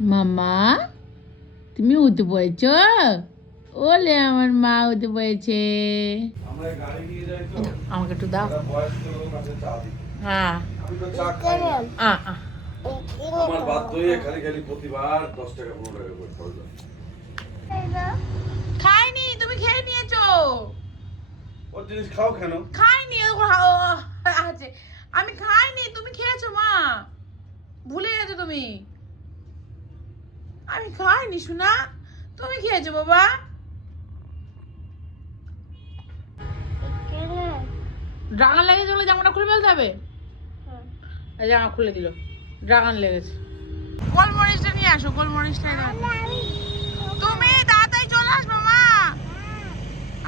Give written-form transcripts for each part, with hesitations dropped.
মামা তুমি উঠে পড়েছো? ওলে আমার মা উঠে পড়েছে। আমাকে একটু দাও। হ্যাঁ আমার বাধ্য হয়ে খালি খালি প্রতিবার 10 টাকা 15 টাকা করে খরচ হয়। খাইনি, তুমি খেয়ে নিয়েছো। ওর জিনিস খাও কেন? খাইনি আছে, আমি খাইনি, তুমি খেয়েছো মা, ভুলে গেছো তুমি। আমি খাইনি শোনা, তুমি খেয়েছো বাবা। ড্রাগন লেগেছে বলে জামাটা খুলে ফেলতে হবে। জামা খুলে দিল, ড্রাগন লেগেছে। গোলমরিচটা নিয়ে আসো, গোলমরিচটা তুমি তাড়াতাড়ি চলে আসবে মা।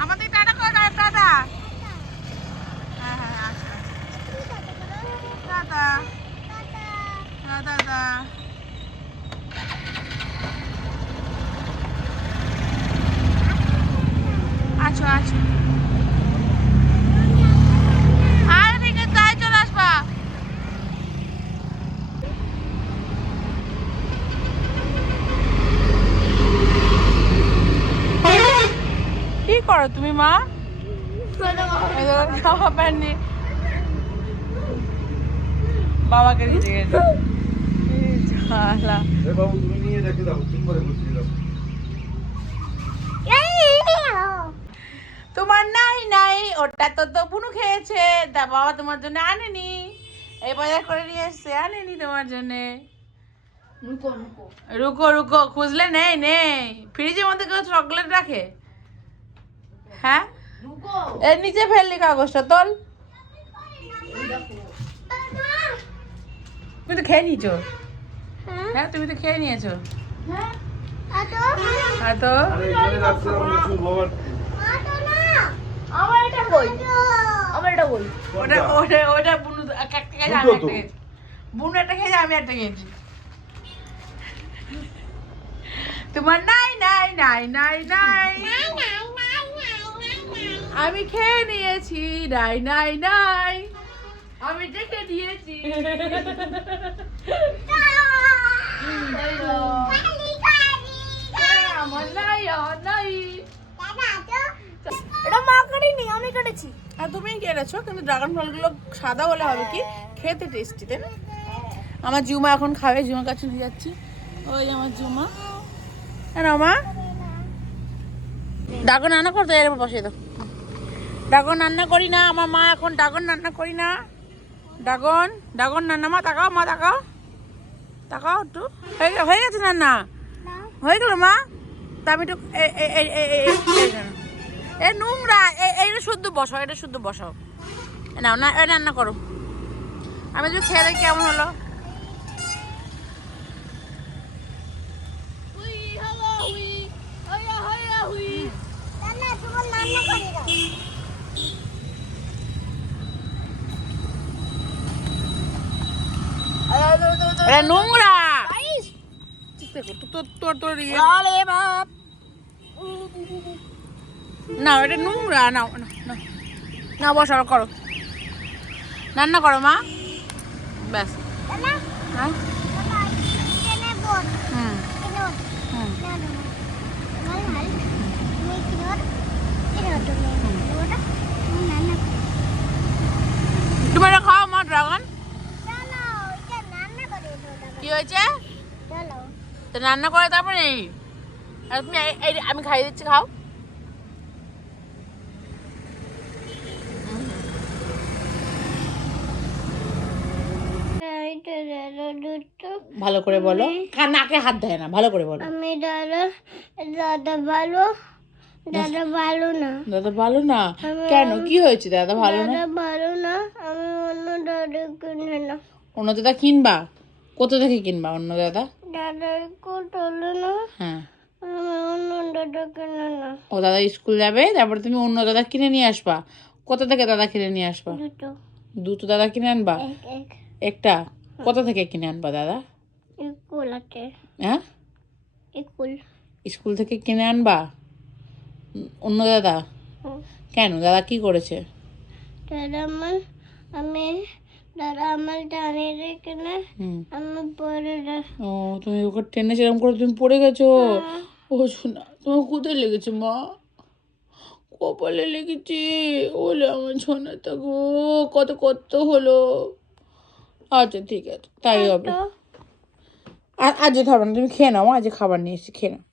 আমাদের টাটা করে দাও, টাটা। হ্যাঁ হ্যাঁ আচ্ছা টাটা টাটা। আচ্ছা আচ্ছা, আর ঠিক আছে তাই চলে আসবা। কি করো তুমি মা? জামা প্যান্ট নিয়ে বাবাকে দিতে গেছে। এ বাবু তুমি নিয়ে রেখে দাও, তুমি করে বসিয়ে দাও। তোমার নাই নাই, ওটা তো বুনু খেয়েছে, তা বাবা তোমার জন্য আনেনি, এই বাজার করে নিয়ে এসছে, আনেনি তোমার জন্য। রুকো রুকো, খুঁজলে নেই নেই, ফ্রিজের মধ্যে কেউ চকলেট রাখে? হ্যাঁ এর নিচে ফেললি কাগজটা, তোল। তুমি তো খেয়ে নিয়েছো। হ্যাঁ তুমি তো খেয়ে নিয়েছো। হ্যাঁ তো আরে এখানে রাখতে দাও না, শুভ বাবার। ওটা ওটা ওটা বুনু একটা খেয়েছে, আমি একটা খেয়েছি। বুনু একটা খেয়েছে, আমি একটা খেয়েছি। তোমার নাই নাই নাই নাই নাই, আমি খেয়ে নিয়েছি, নাই নাই নাই, আমি দেখে নিয়েছি। আমার নাই, আমার নাই। এটা মা কাটেনি, আমি কেটেছি। আর তুমি কেটেছো, কিন্তু ড্রাগন ফলগুলো সাদা হলে হবে কি খেতে টেস্টি, তাই না? আমার জুমা এখন খাবে, জুমার কাছে নিয়ে যাচ্ছি। ওই যে আমার জুমা। হ্যাঁ মা, ড্রাগন রান্না করতে এর উপর বসিয়ে দাও। ড্রাগন রান্না করি না, আমার মা এখন ড্রাগন রান্না করি না। ড্রাগন ড্রাগন রান্না, মা তাকাও, মা তাকাও, তাকাও একটু। হয়ে গেছে রান্না, হয়ে গেল মা। তা আমি একটু এ নোংরা, এইটা শুদ্ধ বসাও, এটা শুদ্ধ বসাও। নাও না, রান্না করো। আমি যদি খেয়ে দেখি কেমন হলো। এটা নোংরা, তোর না, এটা নোংরা। নাও না, বসাও, করো, রান্না করো মা, ব্যাস। হ্যাঁ হুম হুম। তুমি এটা খাও মা, ড্রাগন। কি হয়েছে? তো রান্না করে তারপরে এই, আর তুমি আমি খাইয়ে দিচ্ছি, খাও। ভালো করে বলো, নাকে হাত দেয় না, ভালো করে বলো। আমি দাদা দাদা ভালো, দাদা ভালো না। দাদা ভালো না কেন? কি হয়েছে দাদা ভালো না? দাদা ভালো না, আমি অন্য দাদা কিনে না। অন্য দাদা কিনবা? কোথা থেকে কিনবা অন্য দাদা? দাদা স্কুল চলে না, হ্যাঁ, আমি অন্য দাদা কিনে না। ও দাদা স্কুল যাবে, তারপরে তুমি অন্য দাদা কিনে নিয়ে আসবা। কোথা থেকে দাদা কিনে নিয়ে আসবা? দুটো দুটো দাদা কিনে আনবা? এক একটা? কোথা থেকে কিনে আনবা দাদা? স্কুল আছে, হ্যাঁ, স্কুল। স্কুল থেকে কিনে আনবা অন্য দাদা? কেন, দাদা কি করেছে? দাদা আমি দাদা আমার ডানে রেখে না হুম। আমি পরে ও তুমি ওকে টেনে সেরকম করে তুমি পড়ে গেছো? ও শোনা, তোমার কোথায় লেগেছে মা? কপালে লেগেছে। ওলে আমার ছোনাটা গো, কত কত হলো। আচ্ছা ঠিক আছে, তাই হবে। আর আজ যেতে হবে না, তুমি খেয়ে নাও, আজ খাবার নিয়ে এসেছি, খেয়ে নাও।